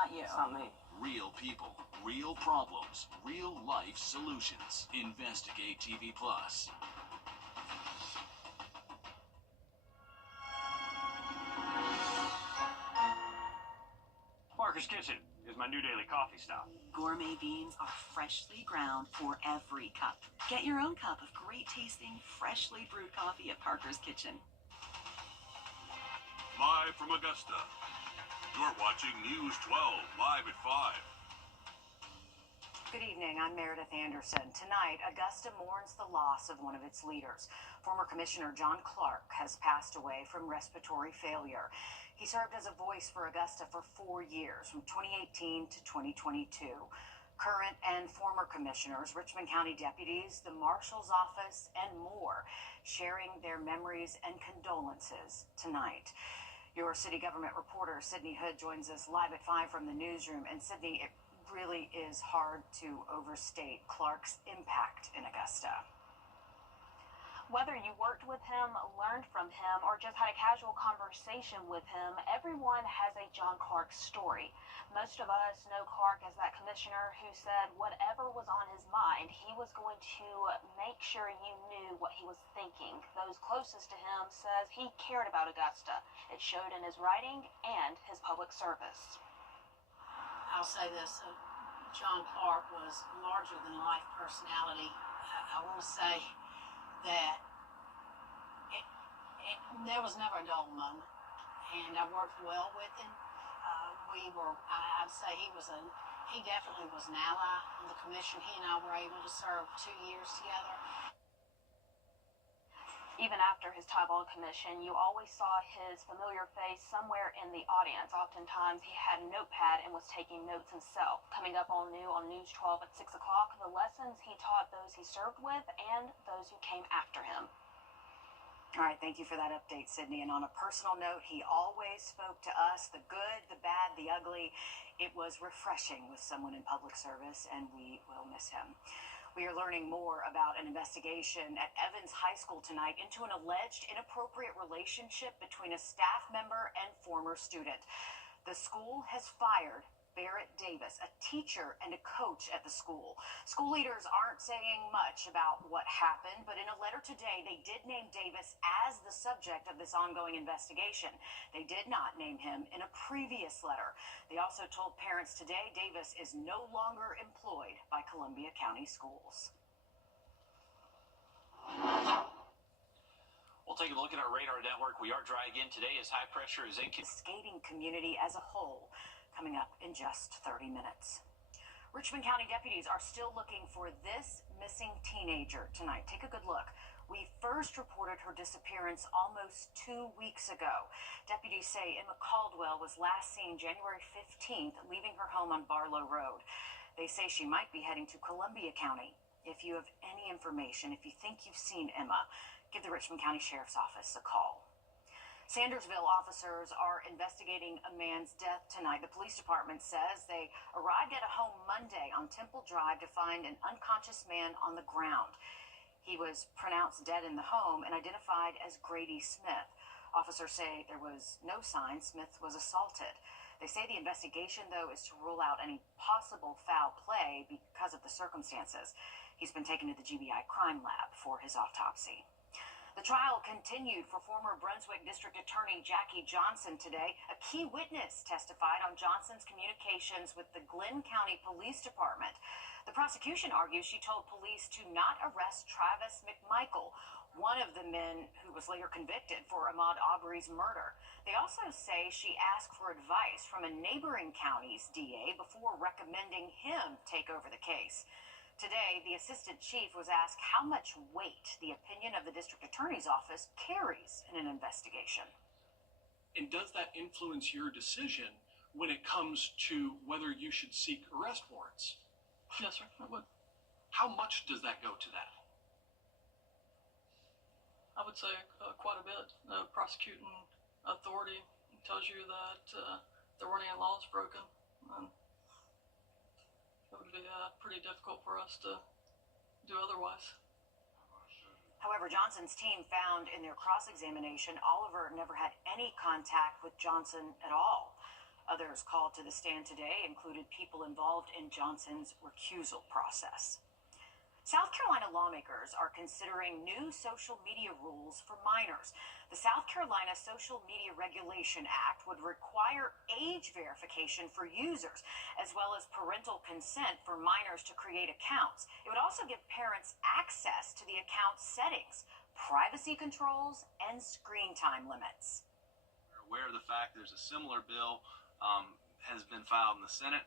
not you. It's not me. Real people, real problems, real life solutions. Investigate TV Plus. Parker's Kitchen is my new daily coffee stop. Gourmet beans are freshly ground for every cup. Get your own cup of great tasting, freshly brewed coffee at Parker's Kitchen. Live from Augusta, you're watching News 12, live at 5. Good evening, I'm Meredith Anderson. Tonight, Augusta mourns the loss of one of its leaders. Former Commissioner John Clark has passed away from respiratory failure. He served as a voice for Augusta for 4 years, from 2018 to 2022. Current and former commissioners, Richmond County deputies, the Marshal's Office, and more, sharing their memories and condolences tonight. Your city government reporter, Sydney Hood, joins us live at 5 from the newsroom. And Sydney, it really is hard to overstate Clark's impact in Augusta. Whether you worked with him, learned from him, or just had a casual conversation with him, everyone has a John Clark story. Most of us know Clark as that commissioner who said whatever was on his mind, he was going to make sure you knew what he was thinking. Those closest to him says he cared about Augusta. It showed in his writing and his public service. I'll say this, John Clark was larger than life personality. I want to say that there was never a dull moment, and I worked well with him. I'd say he definitely was an ally on the commission. He and I were able to serve 2 years together. Even after his time on commission, you always saw his familiar face somewhere in the audience. Oftentimes, he had a notepad and was taking notes himself. Coming up all new on News 12 at 6 o'clock, the lessons he taught those he served with and those who came after him. All right, thank you for that update, Sydney. And on a personal note, he always spoke to us, the good, the bad, the ugly. It was refreshing with someone in public service, and we will miss him. We are learning more about an investigation at Evans High School tonight into an alleged inappropriate relationship between a staff member and former student. The school has fired Barrett Davis, a teacher and a coach at the school. School leaders aren't saying much about what happened, but in a letter today, they did name Davis as the subject of this ongoing investigation. They did not name him in a previous letter. They also told parents today Davis is no longer employed by Columbia County Schools. We'll take a look at our radar network. We are dry again today as high pressure is in. The skating community as a whole, coming up in just 30 minutes. Richmond County deputies are still looking for this missing teenager tonight. Take a good look. We first reported her disappearance almost 2 weeks ago. Deputies say Emma Caldwell was last seen January 15th, leaving her home on Barlow Road. They say she might be heading to Columbia County. If you have any information, if you think you've seen Emma, give the Richmond County Sheriff's Office a call. Sandersville officers are investigating a man's death tonight. The police department says they arrived at a home Monday on Temple Drive to find an unconscious man on the ground. He was pronounced dead in the home and identified as Grady Smith. Officers say there was no sign Smith was assaulted. They say the investigation, though, is to rule out any possible foul play because of the circumstances. He's been taken to the GBI crime lab for his autopsy. The trial continued for former Brunswick District Attorney Jackie Johnson today. A key witness testified on Johnson's communications with the Glenn County Police Department. The prosecution argues she told police to not arrest Travis McMichael, one of the men who was later convicted for Ahmaud Arbery's murder. They also say she asked for advice from a neighboring county's DA before recommending him take over the case. Today, the assistant chief was asked how much weight the opinion of the district attorney's office carries in an investigation. And does that influence your decision when it comes to whether you should seek arrest warrants? Yes, sir, I would. How much does that go to that? I would say quite a bit. The prosecuting authority tells you that the running law is broken. It would be pretty difficult for us to do otherwise. However, Johnson's team found in their cross-examination Oliver never had any contact with Johnson at all. Others called to the stand today included people involved in Johnson's recusal process. South Carolina lawmakers are considering new social media rules for minors. The South Carolina Social Media Regulation Act would require age verification for users, as well as parental consent for minors to create accounts. It would also give parents access to the account settings, privacy controls, and screen time limits. We're aware of the fact there's a similar bill has been filed in the Senate.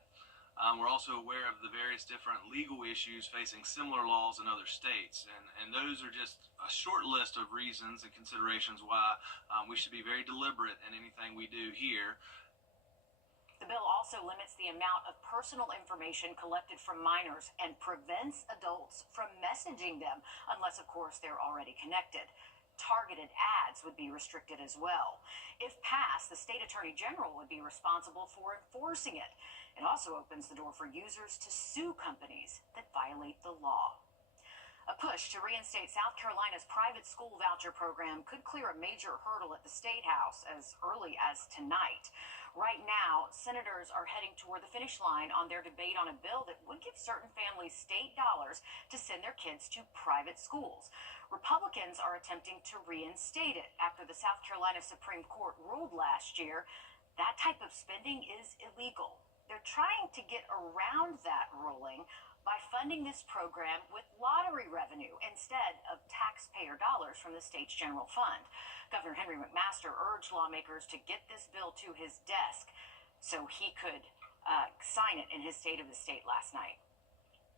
We're also aware of the various different legal issues facing similar laws in other states, and those are just a short list of reasons and considerations why we should be very deliberate in anything we do here. The bill also limits the amount of personal information collected from minors and prevents adults from messaging them, unless, of course, they're already connected. Targeted ads would be restricted as well. If passed, the state attorney general would be responsible for enforcing it. It also opens the door for users to sue companies that violate the law. A push to reinstate South Carolina's private school voucher program could clear a major hurdle at the State House as early as tonight. Right now, senators are heading toward the finish line on their debate on a bill that would give certain families state dollars to send their kids to private schools. Republicans are attempting to reinstate it after the South Carolina Supreme Court ruled last year that type of spending is illegal. They're trying to get around that ruling by funding this program with lottery revenue instead of taxpayer dollars from the state's general fund. Governor Henry McMaster urged lawmakers to get this bill to his desk so he could sign it in his State of the State last night.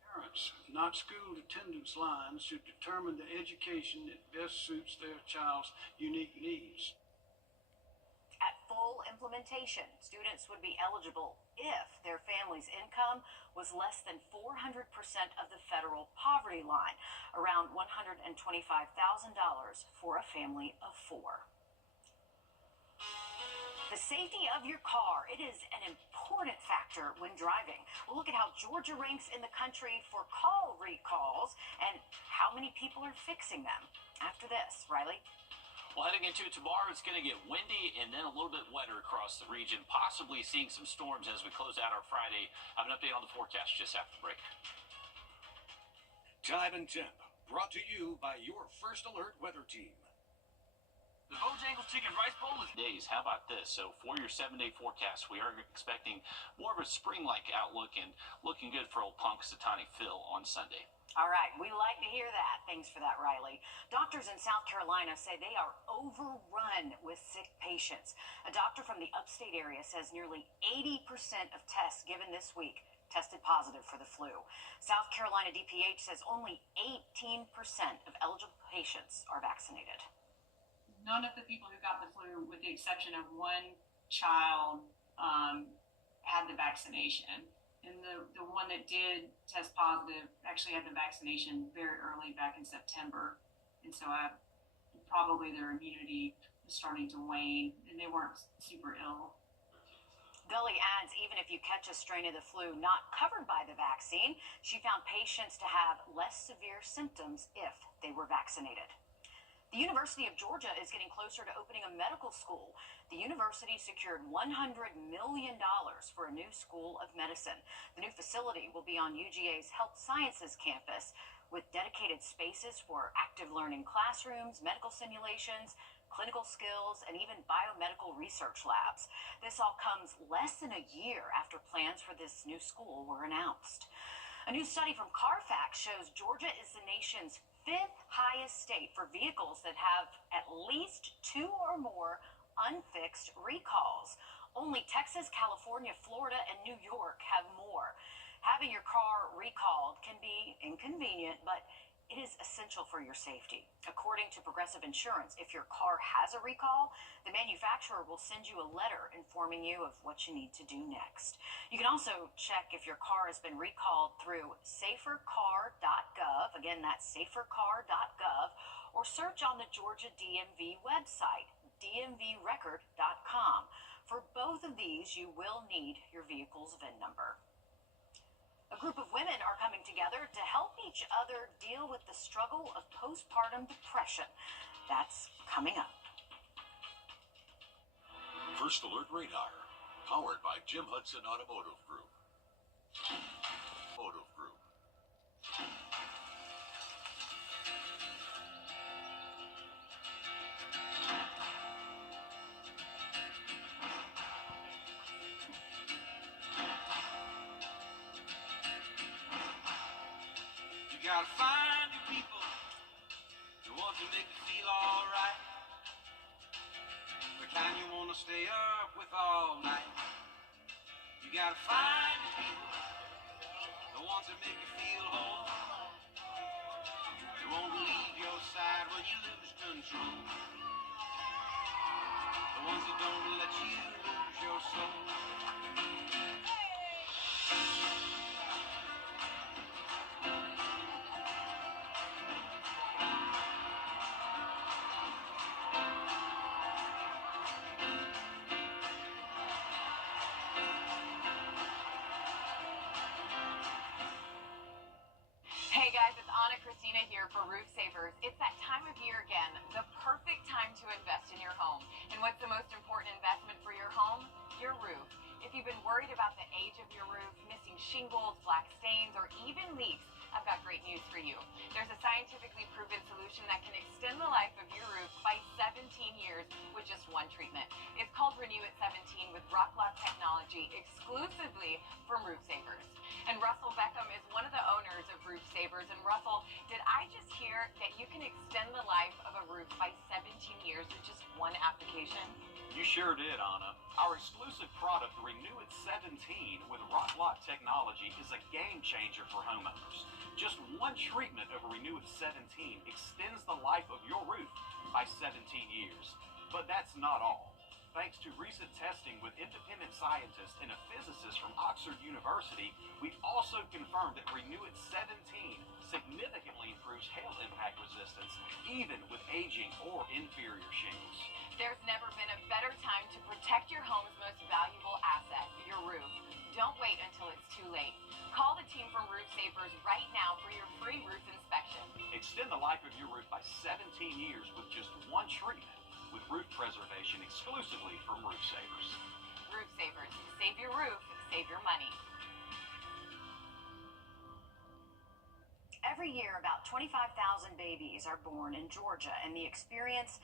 Parents, not school attendance lines, should determine the education that best suits their child's unique needs. At full implementation, students would be eligible if their family's income was less than 400% of the federal poverty line, around $125,000 for a family of four. The safety of your car, it is an important factor when driving. We'll look at how Georgia ranks in the country for call recalls and how many people are fixing them. After this, Riley. Well, heading into tomorrow, it's going to get windy and then a little bit wetter across the region, possibly seeing some storms as we close out our Friday. I have an update on the forecast just after the break. Time and Temp, brought to you by your First Alert weather team. The Bojangles Chicken Rice Bowl is days. How about this? So for your 7-day forecast, we are expecting more of a spring-like outlook and looking good for old Punxsutawney Phil on Sunday. All right, we like to hear that. Thanks for that, Riley. Doctors in South Carolina say they are overrun with sick patients. A doctor from the upstate area says nearly 80% of tests given this week tested positive for the flu. South Carolina DPH says only 18% of eligible patients are vaccinated. None of the people who got the flu, with the exception of one child, had the vaccination. And the one that did test positive actually had the vaccination very early back in September. And so probably their immunity was starting to wane, and they weren't super ill. Gully adds, even if you catch a strain of the flu not covered by the vaccine, she found patients to have less severe symptoms if they were vaccinated. The University of Georgia is getting closer to opening a medical school. The university secured $100 million for a new school of medicine. The new facility will be on UGA's Health Sciences campus with dedicated spaces for active learning classrooms, medical simulations, clinical skills, and even biomedical research labs. This all comes less than a year after plans for this new school were announced. A new study from Carfax shows Georgia is the nation's 5th highest state for vehicles that have at least 2 or more unfixed recalls. Only Texas, California, Florida, and New York have more. Having your car recalled can be inconvenient, but it is essential for your safety. According to Progressive Insurance, if your car has a recall, the manufacturer will send you a letter informing you of what you need to do next. You can also check if your car has been recalled through safercar.gov. Again, that's safercar.gov, or search on the Georgia DMV website, dmvrecord.com. For both of these, you will need your vehicle's VIN number. A group of women are coming together to help each other deal with the struggle of postpartum depression. That's coming up. First Alert Radar. Powered by Jim Hudson Automotive Group. Automotive Group. You gotta find your people who want to make you feel alright. The kind you wanna stay up with all night. You gotta find your people who want to make you feel whole. They won't leave your side when you lose control. The ones that don't let you lose your soul. Hey guys, it's Anna Christina here for Roof Savers. It's that time of year again, the perfect time to invest in your home. And what's the most important investment for your home? Your roof. If you've been worried about the age of your roof, missing shingles, black stains, or even leaks, I've got great news for you. There's a scientifically proven solution that can extend the life of your roof by 17 years with just one treatment. It's called Renew at 17 with Rock Lock technology exclusively from Roof Savers. And Russell Beckham is one of the owners of Roof Savers. And Russell, did I just hear that you can extend the life of a roof by 17 years with just one application? You sure did, Anna. Our exclusive product, Renew at 17 with Rock Lock technology, is a game changer for homeowners. Just one treatment of Renew at 17 extends the life of your roof by 17 years. But that's not all. Thanks to recent testing with independent scientists and a physicist from Oxford University, we've also confirmed that Renew at 17 significantly improves hail impact resistance, even with aging or inferior shingles. There's never been a better time to protect your home's most valuable asset, your roof. Don't wait until it's too late. Call the team from Roof Savers right now for your free roof inspection. Extend the life of your roof by 17 years with just one treatment with roof preservation exclusively from Roof Savers. Roof Savers. Save your roof, save your money. Every year, about 25,000 babies are born in Georgia, and the experience,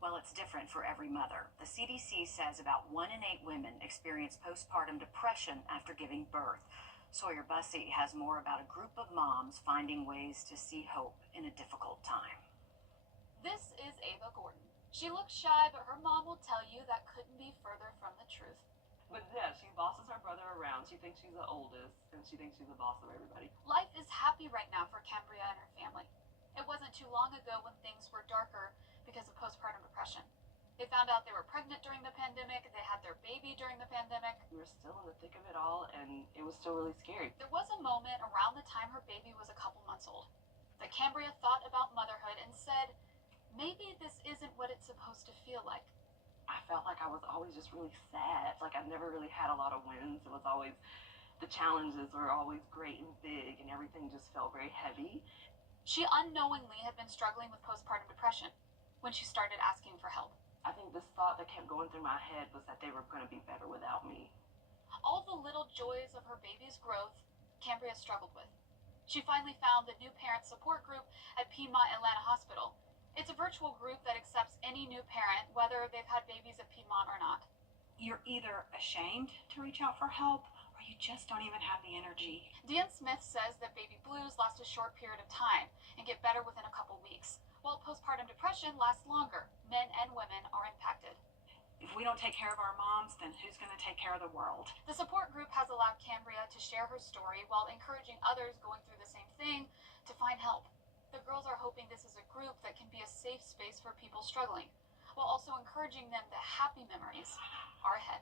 well, it's different for every mother. The CDC says about 1 in 8 women experience postpartum depression after giving birth. Sawyer Bussey has more about a group of moms finding ways to see hope in a difficult time. This is Ava Gordon. She looks shy, but her mom will tell you that couldn't be further from the truth. But yeah, she bosses her brother around. She thinks she's the oldest, and she thinks she's the boss of everybody. Life is happy right now for Cambria and her family. It wasn't too long ago when things were darker because of postpartum depression. They found out they were pregnant during the pandemic. They had their baby during the pandemic. We were still in the thick of it all, and it was still really scary. There was a moment around the time her baby was a couple months old that Cambria thought about motherhood and said, maybe this isn't what it's supposed to feel like. I felt like I was always just really sad. Like I never really had a lot of wins. It was always, the challenges were always great and big, and everything just felt very heavy. She unknowingly had been struggling with postpartum depression when she started asking for help. I think this thought that kept going through my head was that they were going to be better without me. All the little joys of her baby's growth, Cambria struggled with. She finally found the new parent support group at Piedmont Atlanta Hospital. It's a virtual group that accepts any new parent, whether they've had babies at Piedmont or not. You're either ashamed to reach out for help, or you just don't even have the energy. Dan Smith says that baby blues last a short period of time and get better within a couple weeks, while postpartum depression lasts longer. Men and women are impacted. If we don't take care of our moms, then who's going to take care of the world? The support group has allowed Cambria to share her story while encouraging others going through the same thing to find help. The girls are hoping this is a group that can be a safe space for people struggling, while also encouraging them that happy memories are ahead.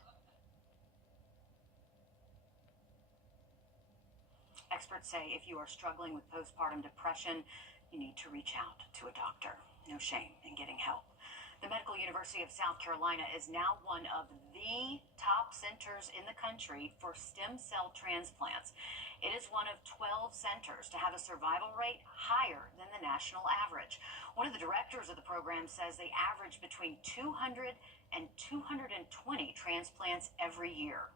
Experts say if you are struggling with postpartum depression, you need to reach out to a doctor. No shame in getting help. The Medical University of South Carolina is now one of the top centers in the country for stem cell transplants. It is one of 12 centers to have a survival rate higher than the national average. One of the directors of the program says they average between 200 and 220 transplants every year.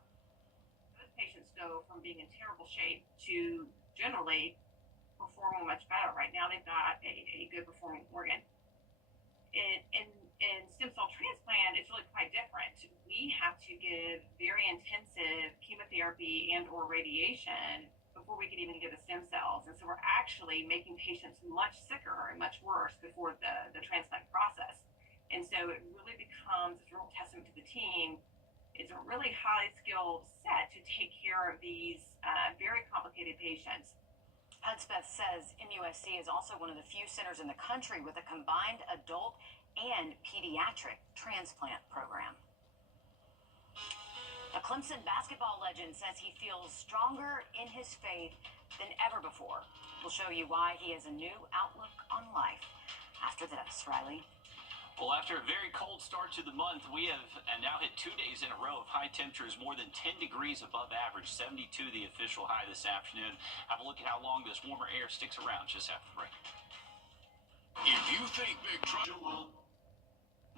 Those patients go from being in terrible shape to generally performing much better. Right now they've got a good performing organ. In stem cell transplant, it's really quite different. We have to give very intensive chemotherapy and or radiation before we can even give the stem cells. And so we're actually making patients much sicker and much worse before the transplant process. And so it really becomes a real testament to the team. It's a really highly skilled set to take care of these very complicated patients. Hudspeth says MUSC is also one of the few centers in the country with a combined adult and pediatric transplant program. A Clemson basketball legend says he feels stronger in his faith than ever before. We'll show you why he has a new outlook on life after this. Riley. Well, after a very cold start to the month, we have now hit 2 days in a row of high temperatures more than 10 degrees above average, 72 the official high this afternoon. Have a look at how long this warmer air sticks around just after the break. If you think Big Trouble...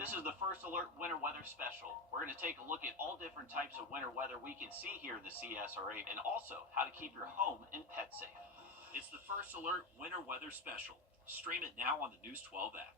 This is the First Alert Winter Weather Special. We're going to take a look at all different types of winter weather we can see here in the CSRA and also how to keep your home and pet safe. It's the First Alert Winter Weather Special. Stream it now on the News 12 app.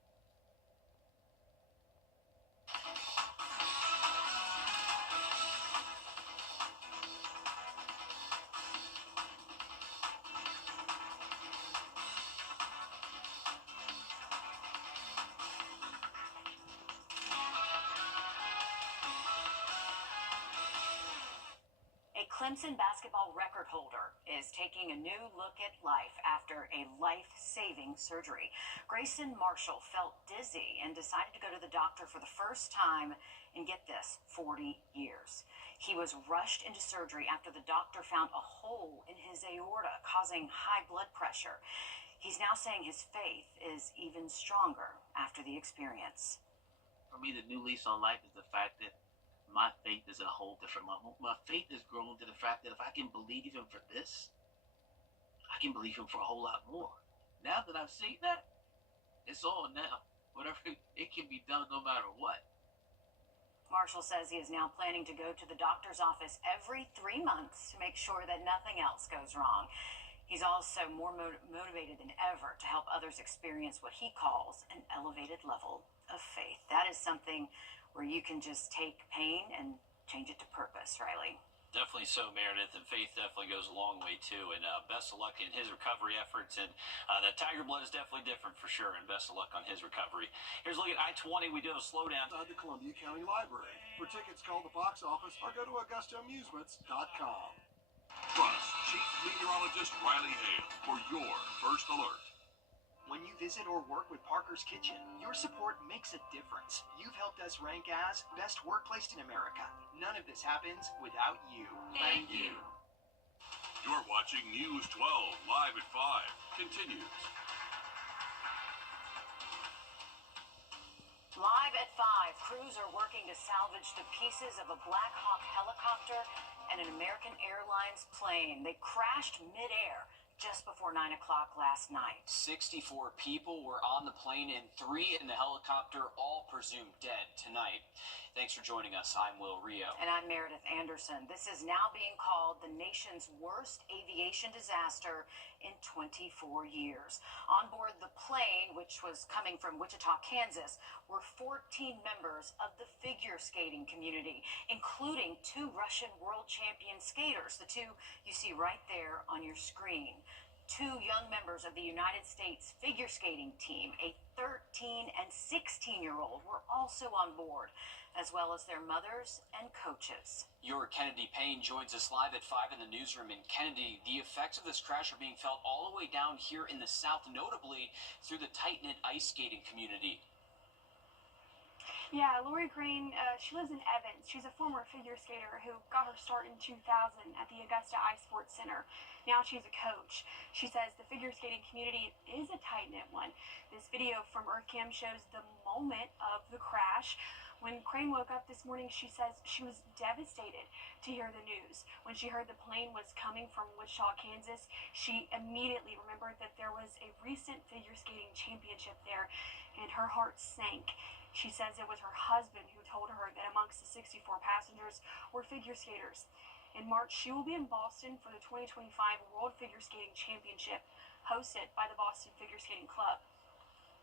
Clemson basketball record holder is taking a new look at life after a life-saving surgery. Grayson Marshall felt dizzy and decided to go to the doctor for the first time in, get this, 40 years. He was rushed into surgery after the doctor found a hole in his aorta, causing high blood pressure. He's now saying his faith is even stronger after the experience. For me, the new lease on life is the fact that my faith is at a whole different level. My faith has grown to the fact that if I can believe him for this, I can believe him for a whole lot more. Now that I've seen that, it's on now. Whatever, it can be done no matter what. Marshall says he is now planning to go to the doctor's office every 3 months to make sure that nothing else goes wrong. He's also more motivated than ever to help others experience what he calls an elevated level of faith. That is something where you can just take pain and change it to purpose, Riley. Definitely so, Meredith, and faith definitely goes a long way, too. And best of luck in his recovery efforts. And that Tiger Blood is definitely different for sure, and best of luck on his recovery. Here's a look at I-20. We do a slowdown. Outside the Columbia County Library. For tickets, call the box office or go to AugustaAmusements.com. Trust Chief Meteorologist Riley Hale for your First Alert. When you visit or work with Parker's Kitchen, your support makes a difference. You've helped us rank as Best Workplace in America. None of this happens without you. Thank you. You're watching News 12 live at 5. Continues. Live at 5, crews are working to salvage the pieces of a Black Hawk helicopter and an American Airlines plane. They crashed midair just before 9 o'clock last night. 64 people were on the plane and 3 in the helicopter, all presumed dead tonight. Thanks for joining us. I'm Will Rio. And I'm Meredith Anderson. This is now being called the nation's worst aviation disaster in 24 years. On board the plane, which was coming from Wichita, Kansas, were 14 members of the figure skating community, including 2 Russian world champion skaters, the 2 you see right there on your screen. 2 young members of the United States figure skating team, a 13 and 16-year-old, were also on board, as well as their mothers and coaches. Your Kennedy Payne joins us live at 5 in the newsroom. In Kennedy, the effects of this crash are being felt all the way down here in the South, notably through the tight-knit ice skating community. Yeah, Lori Green, she lives in Evans. She's a former figure skater who got her start in 2000 at the Augusta Ice Sports Center. Now she's a coach. She says the figure skating community is a tight-knit one. This video from EarthCam shows the moment of the crash. When Crane woke up this morning, she says she was devastated to hear the news. When she heard the plane was coming from Wichita, Kansas, she immediately remembered that there was a recent figure skating championship there, and her heart sank. She says it was her husband who told her that amongst the 64 passengers were figure skaters. In March, she will be in Boston for the 2025 World Figure Skating Championship, hosted by the Boston Figure Skating Club.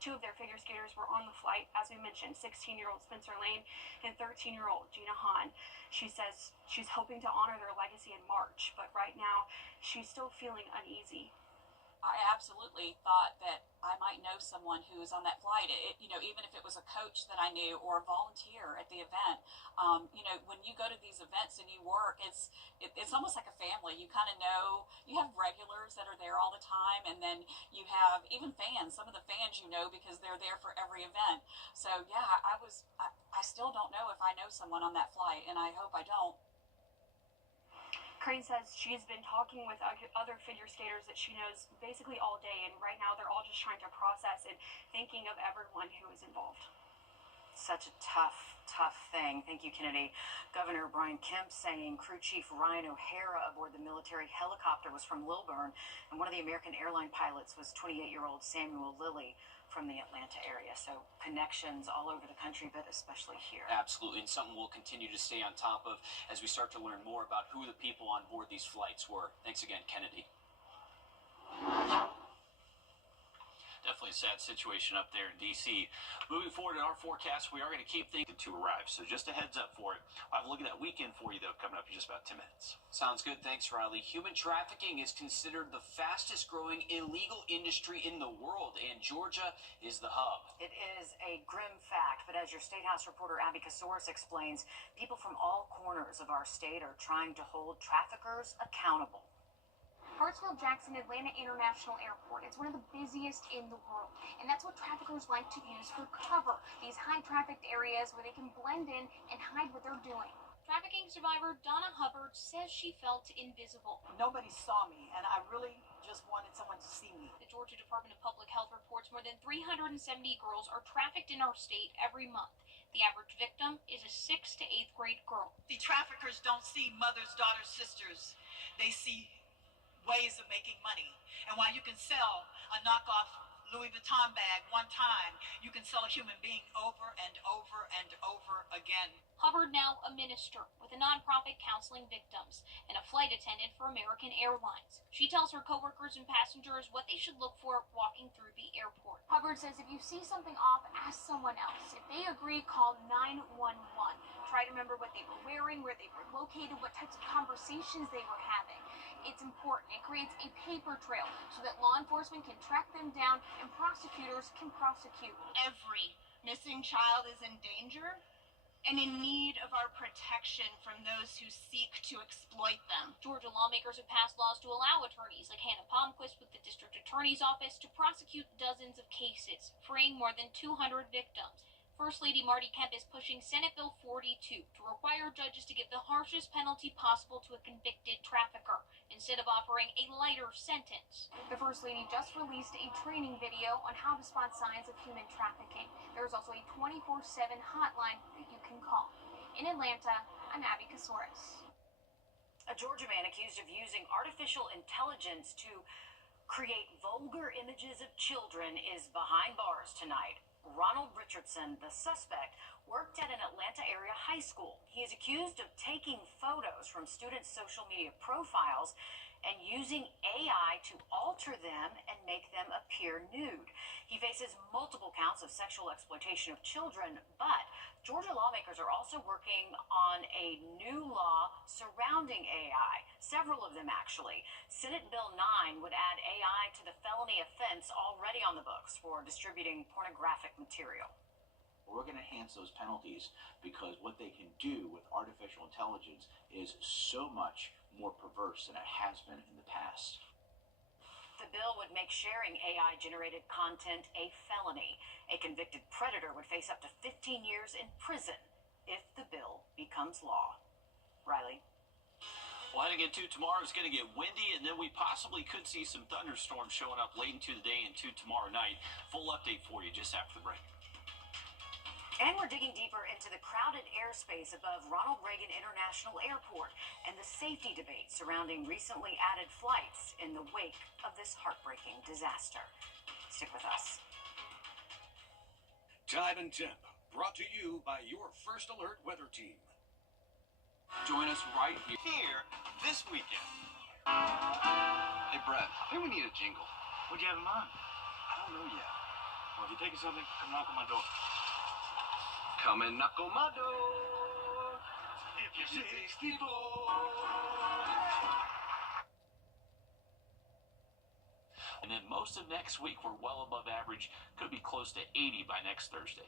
Two of their figure skaters were on the flight, as we mentioned, 16-year-old Spencer Lane and 13-year-old Gina Hahn. She says she's hoping to honor their legacy in March, but right now she's still feeling uneasy. I absolutely thought that I might know someone who was on that flight. Even if it was a coach that I knew or a volunteer at the event. When you go to these events and you work, it's almost like a family. You kind of know, you have regulars that are there all the time, and then you have even fans. Some of the fans you know because they're there for every event. So yeah, I still don't know if I know someone on that flight, and I hope I don't. Crane says she's been talking with other figure skaters that she knows basically all day, and right now they're all just trying to process and thinking of everyone who is involved. Such a tough thing. Thank you, Kennedy. Governor Brian Kemp saying Crew Chief Ryan O'Hara aboard the military helicopter was from Lilburn, and one of the American airline pilots was 28-year-old Samuel Lilly from the Atlanta area. So connections all over the country, but especially here. Absolutely, and something we'll continue to stay on top of as we start to learn more about who the people on board these flights were. Thanks again, Kennedy. Definitely a sad situation up there in D.C. Moving forward in our forecast, we are going to keep things to arrive. So just a heads up for it. I'll have a look at that weekend for you, though, coming up in just about 10 minutes. Sounds good. Thanks, Riley. Human trafficking is considered the fastest growing illegal industry in the world, and Georgia is the hub. It is a grim fact, but as your State House reporter Abby Kasoris explains, people from all corners of our state are trying to hold traffickers accountable. Hartsfield-Jackson Atlanta International Airport. It's one of the busiest in the world, and that's what traffickers like to use for cover, these high-trafficked areas where they can blend in and hide what they're doing. Trafficking survivor Donna Hubbard says she felt invisible. Nobody saw me, and I really just wanted someone to see me. The Georgia Department of Public Health reports more than 370 girls are trafficked in our state every month. The average victim is a 6th to 8th grade girl. The traffickers don't see mothers, daughters, sisters. They see ways of making money. And while you can sell a knockoff Louis Vuitton bag one time, you can sell a human being over and over and over again. Hubbard, now a minister with a nonprofit counseling victims and a flight attendant for American Airlines. She tells her coworkers and passengers what they should look for walking through the airport. Hubbard says if you see something off, ask someone else. If they agree, call 911. Try to remember what they were wearing, where they were located, what types of conversations they were having. It's important. It creates a paper trail so that law enforcement can track them down and prosecutors can prosecute. Every missing child is in danger and in need of our protection from those who seek to exploit them. Georgia lawmakers have passed laws to allow attorneys like Hannah Palmquist with the district attorney's office to prosecute dozens of cases, freeing more than 200 victims. First Lady Marty Kemp is pushing Senate Bill 42 to require judges to give the harshest penalty possible to a convicted trafficker instead of offering a lighter sentence. The First Lady just released a training video on how to spot signs of human trafficking. There is also a 24/7 hotline that you can call. In Atlanta, I'm Abby Kasoris. A Georgia man accused of using artificial intelligence to create vulgar images of children is behind bars tonight. Ronald Richardson, the suspect, worked at an Atlanta area high school. He is accused of taking photos from students' social media profiles and using AI to alter them and make them appear nude. He faces multiple counts of sexual exploitation of children, but Georgia lawmakers are also working on a new law surrounding AI, several of them actually. Senate Bill 9 would add AI to the felony offense already on the books for distributing pornographic material. We're going to enhance those penalties because what they can do with artificial intelligence is so much more perverse than it has been in the past. The bill would make sharing AI-generated content a felony. A convicted predator would face up to 15 years in prison if the bill becomes law. Riley. Well, heading into tomorrow, it's going to get windy, and then we possibly could see some thunderstorms showing up late into the day into tomorrow night. Full update for you just after the break. And we're digging deeper into the crowded airspace above Ronald Reagan International Airport and the safety debate surrounding recently added flights in the wake of this heartbreaking disaster. Stick with us. Time and Temp, brought to you by your First Alert weather team. Join us right here this weekend. Hey, Brad, I think we need a jingle. What'd you have in mind? I don't know yet. Well, if you're taking something, come knock on my door. Come and knock on my door if you're 64. And then most of next week, we're well above average. Could be close to 80 by next Thursday.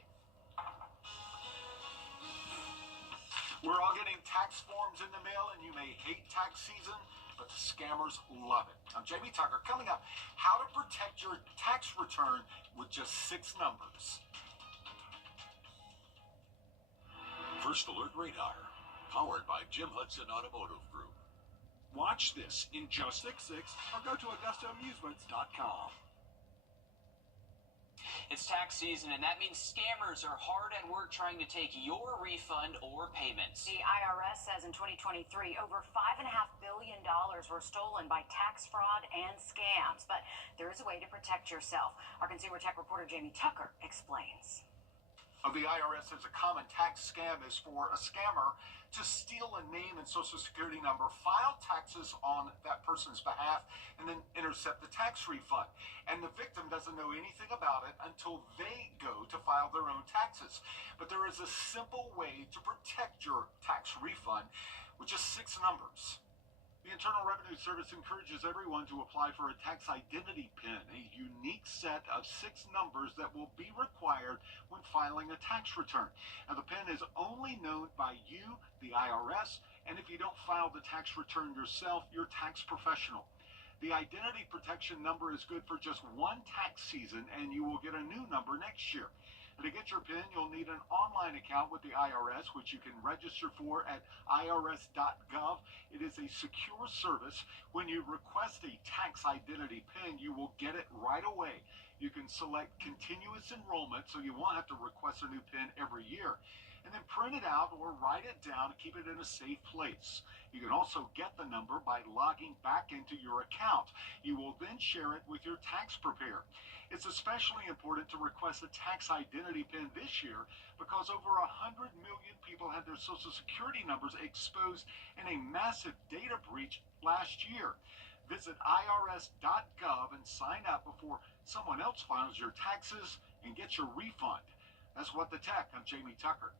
We're all getting tax forms in the mail, and you may hate tax season, but the scammers love it. I'm Jamie Tucker. Coming up, how to protect your tax return with just 6 numbers. First Alert Radar, powered by Jim Hudson Automotive Group. Watch this in just 6 or go to AugustaAmusements.com. It's tax season, and that means scammers are hard at work trying to take your refund or payments. The IRS says in 2023, over $5.5 billion were stolen by tax fraud and scams. But there is a way to protect yourself. Our consumer tech reporter Jamie Tucker explains. The IRS says a common tax scam is for a scammer to steal a name and social security number, file taxes on that person's behalf, and then intercept the tax refund. And the victim doesn't know anything about it until they go to file their own taxes. But there is a simple way to protect your tax refund with just 6 numbers. The Internal Revenue Service encourages everyone to apply for a tax identity PIN, a unique set of 6 numbers that will be required when filing a tax return. Now, the PIN is only known by you, the IRS, and if you don't file the tax return yourself, your tax professional. The identity protection number is good for just 1 tax season, and you will get a new number next year. To get your PIN, you'll need an online account with the IRS, which you can register for at irs.gov. It is a secure service. When you request a tax identity PIN, you will get it right away. You can select continuous enrollment, so you won't have to request a new PIN every year. And then print it out or write it down and keep it in a safe place. You can also get the number by logging back into your account. You will then share it with your tax preparer. It's especially important to request a tax identity PIN this year because over 100 million people had their Social Security numbers exposed in a massive data breach last year. Visit irs.gov and sign up before someone else files your taxes and gets your refund. That's What the Tech. I'm Jamie Tucker.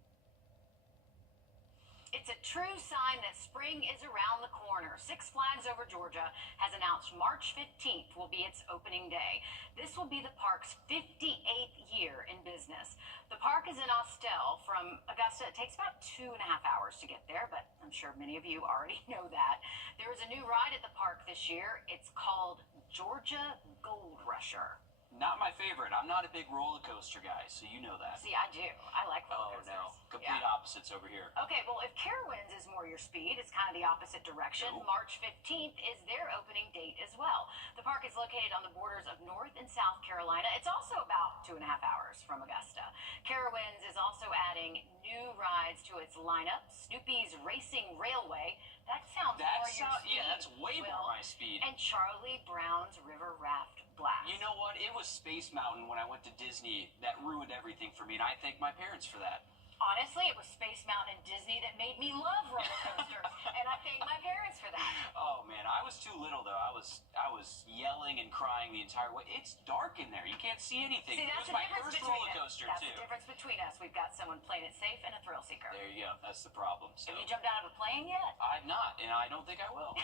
It's a true sign that spring is around the corner. Six Flags Over Georgia has announced March 15th will be its opening day. This will be the park's 58th year in business. The park is in Austell from Augusta. It takes about 2.5 hours to get there, but I'm sure many of you already know that. There is a new ride at the park this year. It's called Georgia Gold Rusher. Not my favorite. I'm not a big roller coaster guy, so you know that. See, I do. I like roller coasters. Oh, no. Complete opposites over here. Okay, well, if Carowinds is more your speed, it's kind of the opposite direction. Nope. March 15th is their opening date as well. The park is located on the borders of North and South Carolina. It's also about 2.5 hours from Augusta. Carowinds is also adding new rides to its lineup. Snoopy's Racing Railway. That sounds more your speed. Yeah, that's way more my speed. And Charlie Brown's River Raft Blast. You know what? It was Space Mountain when I went to Disney that ruined everything for me, and I thank my parents for that. Honestly, it was Space Mountain and Disney that made me love roller coasters, and I thank my parents for that. Oh man, I was too little though. I was yelling and crying the entire way. It's dark in there. You can't see anything. See, it was that's the my difference first between roller us. coaster That's too. the difference between us. We've got someone playing it safe and a thrill seeker. There you go. That's the problem. So. Have you jumped out of a plane yet? I've not, and I don't think I will.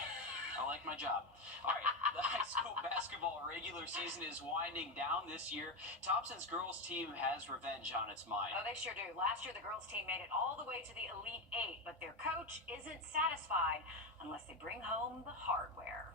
I like my job. All right, the high school basketball regular season is winding down this year. Thompson's girls team has revenge on its mind. Oh, they sure do. Last year, the girls team made it all the way to the Elite Eight, but their coach isn't satisfied unless they bring home the hardware.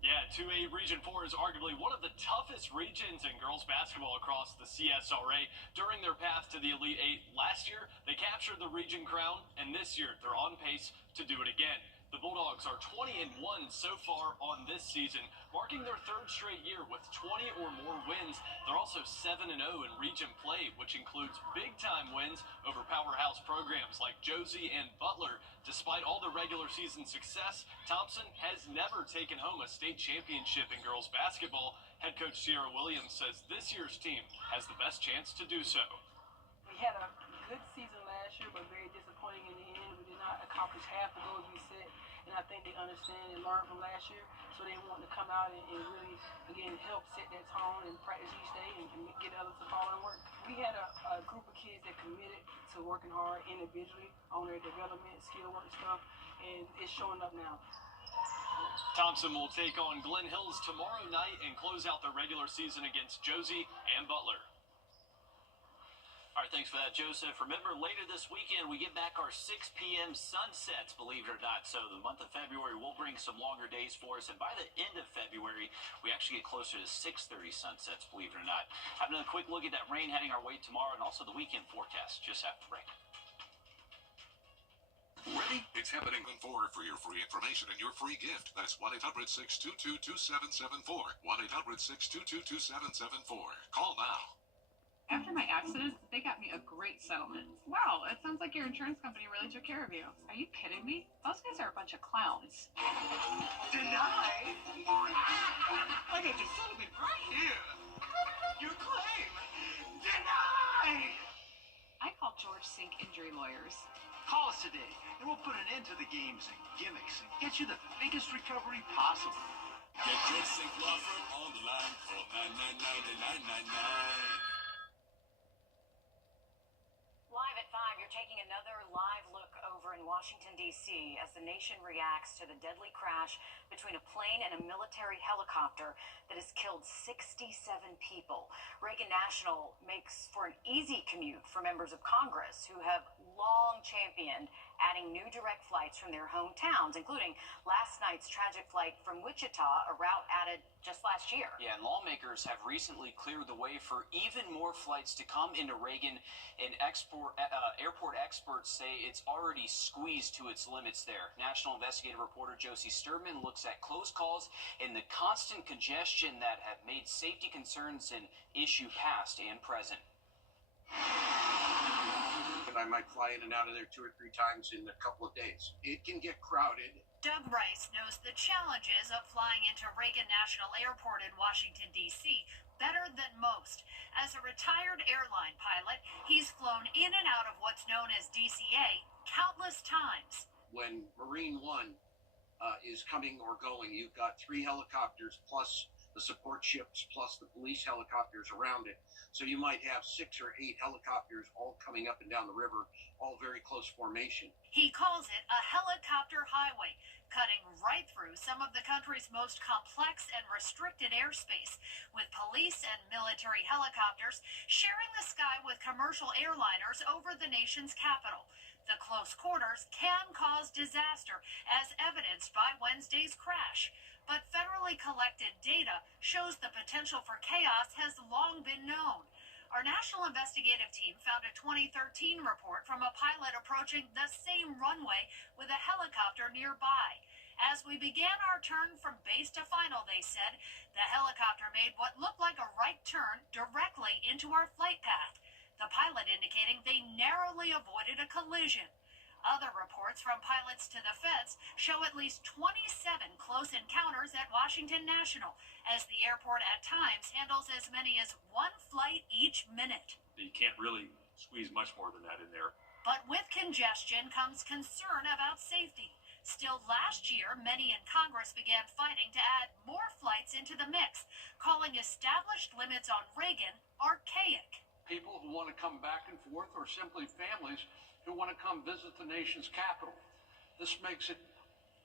Yeah, 2A Region 4 is arguably one of the toughest regions in girls basketball across the CSRA. During their path to the Elite Eight last year, they captured the region crown, and this year they're on pace to do it again. The Bulldogs are 20-1 so far on this season, marking their third straight year with 20 or more wins. They're also 7-0 in region play, which includes big-time wins over powerhouse programs like Josie and Butler. Despite all the regular season success, Thompson has never taken home a state championship in girls basketball. Head coach Sierra Williams says this year's team has the best chance to do so. We had a good season last year, but very disappointing in the end. We did not accomplish half the goals we set, and I think they understand and learned from last year, so they want to come out and really, again, help set that tone and practice each day and get others to follow and work. We had a group of kids that committed to working hard individually on their development, skill work stuff, and it's showing up now. Thompson will take on Glen Hills tomorrow night and close out the regular season against Josie and Butler. All right, thanks for that, Joseph. Remember, later this weekend, we get back our 6 p.m. sunsets, believe it or not. So the month of February will bring some longer days for us. And by the end of February, we actually get closer to 6:30 sunsets, believe it or not. Having a quick look at that rain heading our way tomorrow and also the weekend forecast just after break. Ready? It's happening on 4 for your free information and your free gift. That's 1-800-622-2774. 1-800-622-2774. Call now. After my accident, they got me a great settlement. Wow, it sounds like your insurance company really took care of you. Are you kidding me? Those guys are a bunch of clowns. Denied? I got your settlement right here. Your claim. Denied! I called George Sink Injury Lawyers. Call us today, and we'll put an end to the games and gimmicks and get you the biggest recovery possible. Get George Sink Law Firm on the line. Call 999-9999. Live at 5, you're taking another live look over in Washington, D.C. as the nation reacts to the deadly crash between a plane and a military helicopter that has killed 67 people. Reagan National makes for an easy commute for members of Congress who have long championed adding new direct flights from their hometowns, including last night's tragic flight from Wichita, a route added just last year. Yeah, and lawmakers have recently cleared the way for even more flights to come into Reagan, and airport experts say it's already squeezed to its limits there. National investigative reporter Josie Sturman looks at close calls and the constant congestion that have made safety concerns an issue past and present. I might fly in and out of there 2 or 3 times in a couple of days. It can get crowded. Doug Rice knows the challenges of flying into Reagan National Airport in Washington, D.C. better than most. As a retired airline pilot, he's flown in and out of what's known as DCA countless times. When Marine One is coming or going, you've got 3 helicopters plus the support ships plus the police helicopters around it. So you might have 6 or 8 helicopters all coming up and down the river, all very close formation. He calls it a helicopter highway, cutting right through some of the country's most complex and restricted airspace, with police and military helicopters sharing the sky with commercial airliners over the nation's capital. The close quarters can cause disaster, as evidenced by Wednesday's crash. But federally collected data shows the potential for chaos has long been known. Our national investigative team found a 2013 report from a pilot approaching the same runway with a helicopter nearby. As we began our turn from base to final, they said, the helicopter made what looked like a right turn directly into our flight path, the pilot indicating they narrowly avoided a collision. Other reports from pilots to the feds show at least 27 close encounters at Washington National, as the airport at times handles as many as 1 flight each minute. You can't really squeeze much more than that in there. But with congestion comes concern about safety. Still last year, many in Congress began fighting to add more flights into the mix, calling established limits on Reagan archaic. People who want to come back and forth, or simply families who want to come visit the nation's capital. This makes it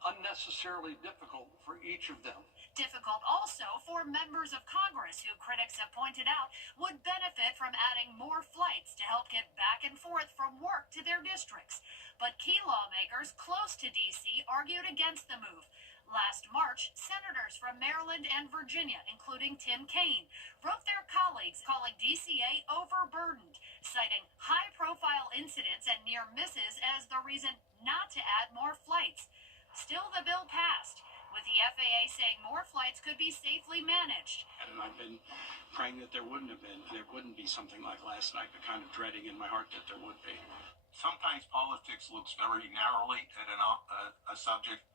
unnecessarily difficult for each of them. Difficult also for members of Congress who critics have pointed out would benefit from adding more flights to help get back and forth from work to their districts. But key lawmakers close to D.C. argued against the move. Last March, March, senators from Maryland and Virginia, including Tim Kaine, wrote their colleagues calling DCA overburdened, citing high-profile incidents and near misses as the reason not to add more flights. Still, the bill passed, with the FAA saying more flights could be safely managed. And I've been praying that there wouldn't be something like last night, but kind of dreading in my heart that there would be. Sometimes politics looks very narrowly at a subject,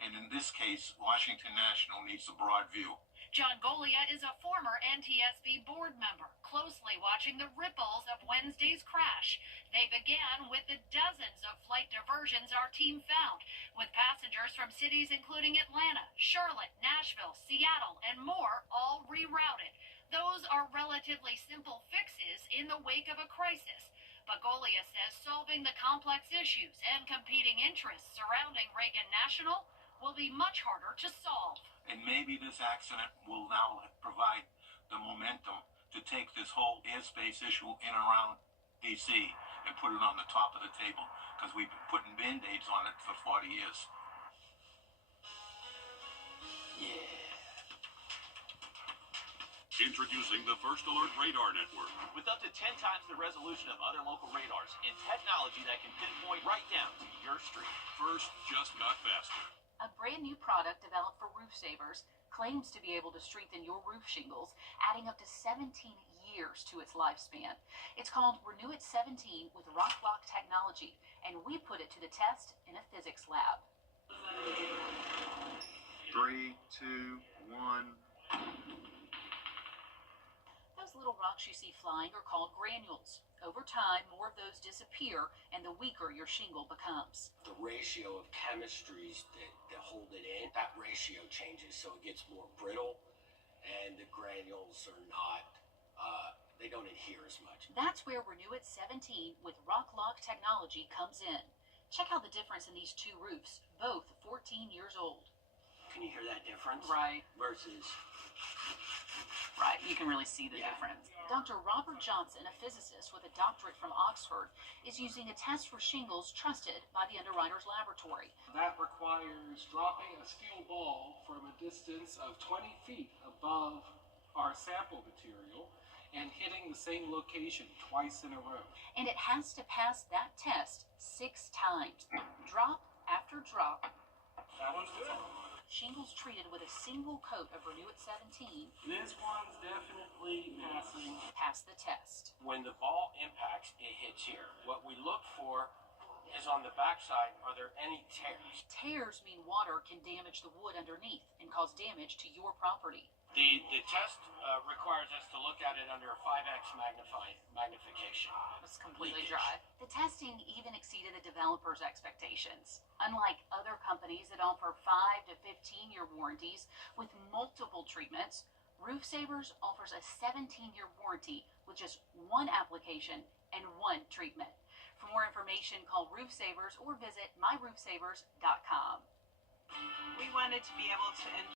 and in this case, Washington National needs a broad view. John Golia is a former NTSB board member, closely watching the ripples of Wednesday's crash. They began with the dozens of flight diversions our team found, with passengers from cities including Atlanta, Charlotte, Nashville, Seattle, and more all rerouted. Those are relatively simple fixes in the wake of a crisis. But Golia says solving the complex issues and competing interests surrounding Reagan National will be much harder to solve. And maybe this accident will now provide the momentum to take this whole airspace issue in and around D.C. and put it on the top of the table, because we've been putting Band-Aids on it for 40 years. Introducing the First Alert Radar Network. With up to 10 times the resolution of other local radars and technology that can pinpoint right down to your street. First just got faster. A brand new product developed for roof savers claims to be able to strengthen your roof shingles, adding up to 17 years to its lifespan. It's called Renew It 17 with Rock Lock technology, and we put it to the test in a physics lab. 3, 2, 1. Those little rocks you see flying are called granules. Over time, more of those disappear, and the weaker your shingle becomes. The ratio of chemistries that hold it in, that ratio changes, so it gets more brittle, and the granules are not, they don't adhere as much. That's where Renew It 17 with Rock Lock technology comes in. Check out the difference in these two roofs, both 14 years old. Can you hear that difference? Right. Versus... Right, you can really see the difference. Dr. Robert Johnson, a physicist with a doctorate from Oxford, is using a test for shingles trusted by the Underwriters Laboratory. That requires dropping a steel ball from a distance of 20 feet above our sample material and hitting the same location twice in a row. And it has to pass that test 6 times. Drop after drop. That one's good. Shingles treated with a single coat of Renew It 17. This one's definitely passing. Pass the test. When the ball impacts, it hits here. What we look for is on the backside, are there any tears? Tears mean water can damage the wood underneath and cause damage to your property. The test requires us to look at it under a 5x magnification. It's completely dry. The testing even exceeded the developer's expectations. Unlike other companies that offer 5 to 15-year warranties with multiple treatments, Roof Savers offers a 17-year warranty with just one application and one treatment. For more information, call Roof Savers or visit myroofsavers.com. We wanted to be able to